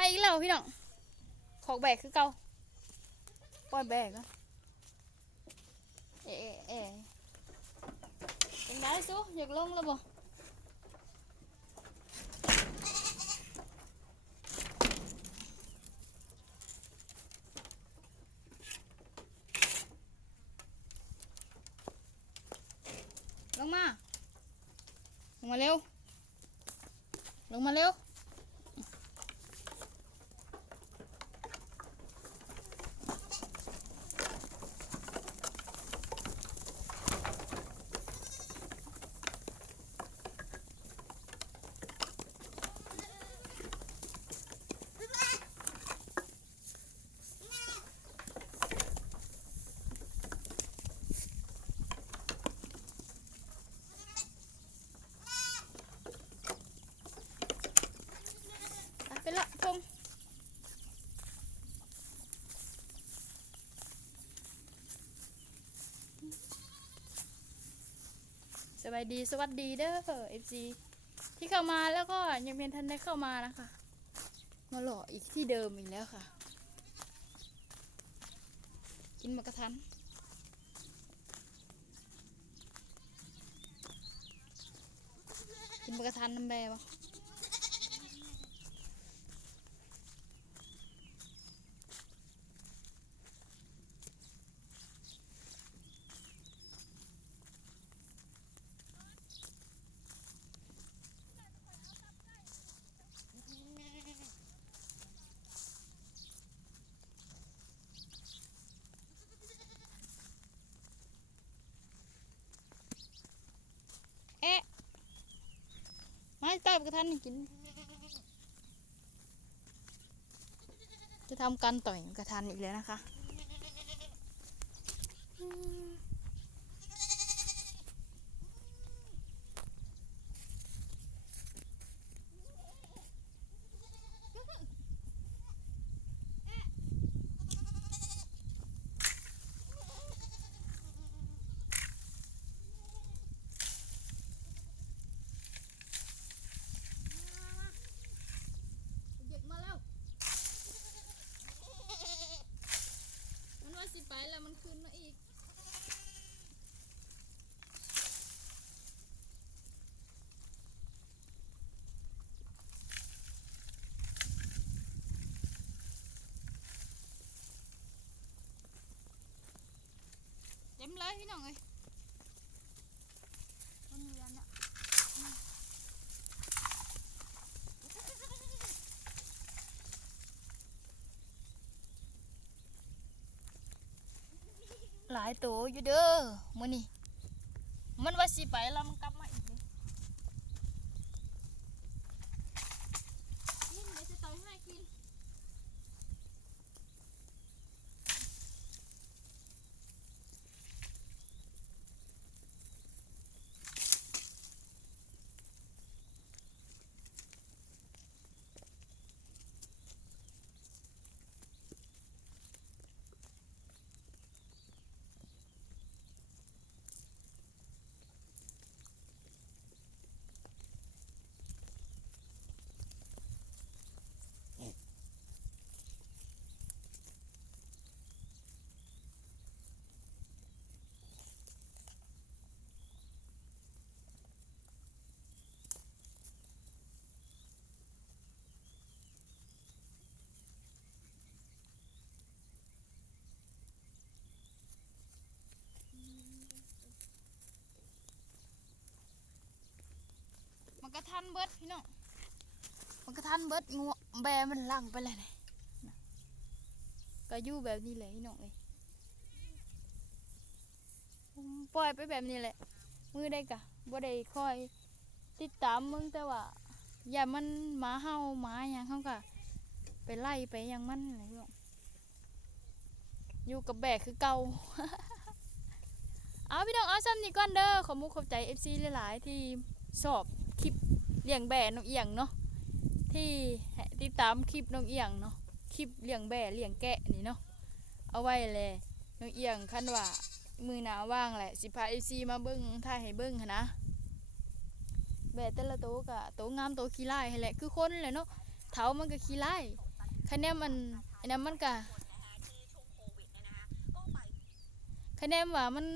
มาอีกแล้วพี่น้องของแบกคือเก่าปล่อยแบกอะเอ๊ะเอ๊ะเอ๊ะเป็นไงสู้อยากลงแล้วบ่ลงมา ลงมาเร็ว ลงมาเร็วายดีสวัสดีเด้อเอฟซีที่เข้ามาแล้วก็ยังเป็นทันได้เข้ามานะคะ มาหล่ออีกที่เดิมอีกแล้วค่ะ กินมากระทันกินมากกระทันน้ำแบวะ เอ๊ะ บกระทันนี่กิน จะทำการต่อยกระทันอีกแล้วนะคะอืมเด็กมาแล้ว มันว่าสิไปแล้วมันคืนมาอีก เต็ มเลยพี่น้องเอ้ยมันเรียนอะหลายตัวอยู่เด้อมื้อนี้มันว่าสิไปแล้วมันกลับมาอีกนี่กินเดี๋ยวจะต่อยให้กิน มันกระ ทันเบิดพี่น้องมันกระทันเบิดงูแบมันลังไปเลยนะน่ะก็อยู่แบบนี้แหละพี่น้องเลยปล่อยไปแบบนี้แหละ มือได้กะบ่ได้คอย ติดตามมึงแต่ว่า อย่ามันหมาเห่าหมาอย่างเขาก็ไปไล่ไปหยังมันอะไรพี่น้องอยู่กับแบกคือเก่าเอาพี่น้องเอาซ้ำนี่ก่อนเด้อขอมุกขอบใจ FC หลาย ๆ ที่สอบคลิป เลี้ยงแบะน้องเอียงเนาะที่ติดตามคลิปน้องเอียงเนาะคลิปเลี้ยงแบะเลี้ยงแกะนี่เนาะเอาไว้เลยน้องเอียงคันว่ามือหนาว่างแหละสิพา FC มาเบิ้งถ่ายให้เบิ้งนะแบะแต่ละโตก็โตงามโตขี้ไล่ให้แหละคือคนเลยเนาะเถามันก็ขี้ไล่คะแนนมันอันนั้นมันก็ คะแนนว่ามัน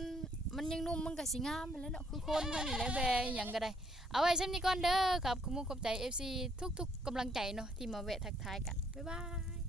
มันยังนุ่มมันก็สิงามไปแล้วเนาะคือคนเฮานี่แหละแบอหยังก็ได้ เอาไว้ชั้นนี้ก่อนเด้อครับขอบคุณขอบใจ FC ทุกๆกำลังใจเนาะที่มาแวะทักทายกันบ๊ายบาย